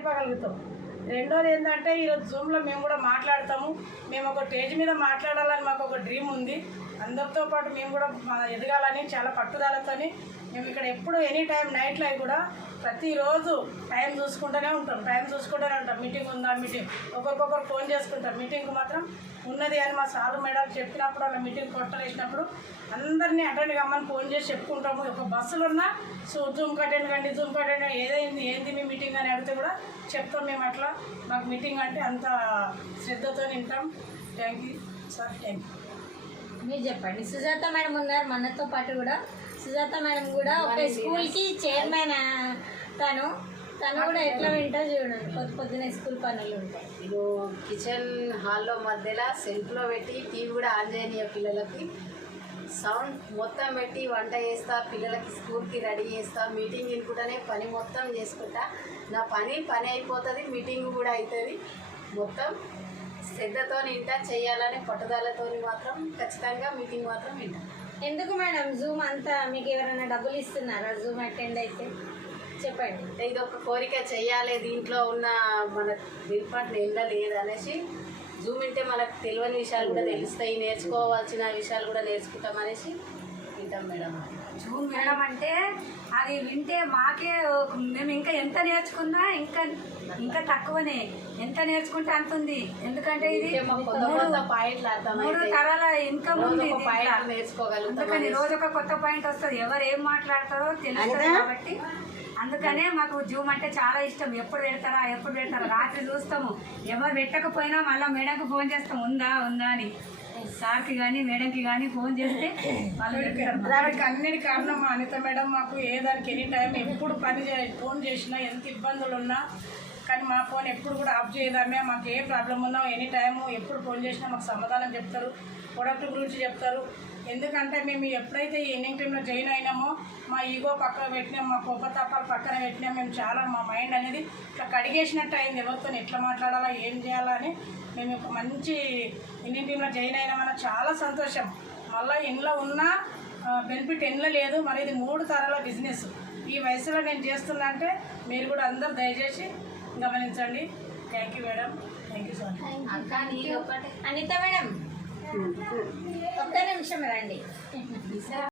చెప్పగలుగుతాం. రెండోది ఏంటంటే ఈరోజు జూమ్లో మేము కూడా మాట్లాడతాము. మేము ఒక స్టేజ్ మీద మాట్లాడాలని మాకు ఒక డ్రీమ్ ఉంది. అందరితో పాటు మేము కూడా ఎదగాలని చాలా పట్టుదలతోని మేము ఇక్కడ ఎప్పుడు ఎనీ టైం నైట్ లైవ్ కూడా ప్రతిరోజు టైం చూసుకుంటూనే ఉంటాం. మీటింగ్ ఉందా, మీటింగ్ ఒకరికొకరు ఫోన్ చేసుకుంటాం. మీటింగ్ మాత్రం ఉన్నది అని మా సారు మేడం చెప్పినప్పుడు అలా మీటింగ్ కొట్టలేసినప్పుడు అందరినీ అటెండ్ కమ్మని ఫోన్ చేసి చెప్పుకుంటాము. ఒక బస్సులు ఉన్నా జూమ్ అటెండ్ కండి, జూమ్ అటెండ్ ఏదైంది ఏంది మీ మీటింగ్ అని అడిగితే కూడా చెప్తాం. మేము అట్లా మాకు మీటింగ్ అంటే అంత శ్రద్ధతో వింటాం. Thank you sir. Thank you. మీరు చెప్పండి. సుజాత మేడం ఉన్నారు మనతో పాటు కూడా. సుజాత మేడం కూడా ఒక స్కూల్కి చైర్మన్. తను కూడా ఎట్లా వింటా చూడండి. పొద్దున స్కూల్ పనులు ఉంటాయి. నేను కిచెన్ హాల్లో మధ్యలో సెల్ఫ్లో పెట్టి టీవీ కూడా ఆన్ చేయని పిల్లలకి సౌండ్ మొత్తం పెట్టి వంట చేస్తా, పిల్లలకి స్కూల్కి రెడీ చేస్తా, మీటింగ్ ఇనుకుంటానే పని మొత్తం చేసుకుంటా. నా పని అయిపోతుంది, మీటింగ్ కూడా అవుతుంది. మొత్తం శ్రద్ధతో వింటా, చేయాలని పట్టుదలతో మాత్రం ఖచ్చితంగా మీటింగ్ మాత్రం వింటా. ఎందుకు మేడం జూమ్ అంతా మీకు ఎవరైనా డబ్బులు ఇస్తున్నారా జూమ్ అటెండ్ అయితే? చెప్పండి. ఇది ఒక కోరిక, చెయ్యాలి, దీంట్లో ఉన్న మన డిపార్ట్మెంట్ ఎండ లేదనేసి జూమ్ వింటే మనకు తెలియని విషయాలు కూడా తెలుస్తాయి, నేర్చుకోవాల్సిన విషయాలు కూడా నేర్చుకుంటామనేసి వింటాం మేడం. జూమ్ మేడం అంటే అది వింటే మాకే మేము ఇంకా ఎంత నేర్చుకున్నా ఇంకా తక్కువనే. ఎంత నేర్చుకుంటే అంత ఉంది. ఎందుకంటే ఇది 3 తరాల ఇన్కమ్ ఉంది. అందుకని రోజు ఒక కొత్త పాయింట్ వస్తుంది. ఎవరు ఏం మాట్లాడతారో తెలుస్తుంది కాబట్టి అందుకనే మాకు జూమ్ అంటే చాలా ఇష్టం. ఎప్పుడు పెడతారా రాత్రి చూస్తాము. ఎవరు పెట్టకపోయినా మళ్ళీ మేడంకి ఫోన్ చేస్తాం, ఉందా అని. సార్కి కానీ మేడంకి కానీ ఫోన్ చేస్తే వాళ్ళు దానికి అన్నిటి కారణం మా అనిత మేడం. మాకు ఏదానికి ఎనీ టైం ఎప్పుడు ఫోన్ చేసినా ఎంత ఇబ్బందులు ఉన్నా కానీ మా ఫోన్ ఎప్పుడు కూడా ఆఫ్ చేయదామే. మాకు ఏ ప్రాబ్లం ఉన్నా ఎనీ టైము ఎప్పుడు ఫోన్ చేసినా మాకు సమాధానం చెప్తారు, ప్రొడక్ట్ గురించి చెప్తారు. ఎందుకంటే మేము ఎప్పుడైతే ఈ ఎన్నింగ్ టీంలో జాయిన్ అయినామో మా ఈగో పక్కన పెట్టినాం, మా కోపతాపాలు పక్కన పెట్టినాం. మేము చాలా మా మైండ్ అనేది ఇట్లా కడిగేసినట్టు అయింది. ఎవరితో ఎట్లా మాట్లాడాలా, ఏం చేయాలా అని మేము ఒక మంచి ఎన్నింగ్ టీంలో జాయిన్ అయినామన్న చాలా సంతోషం. మళ్ళీ ఇంట్లో ఉన్న బెనిఫిట్ ఎండ్లో లేదు. మరి ఇది 3 తరాల బిజినెస్. ఈ వయసులో నేను చేస్తున్నా అంటే మీరు కూడా అందరూ దయచేసి గమనించండి. Thank you madam. Thank you so much. Anitha madam ఒక్క నిమిషం రండి.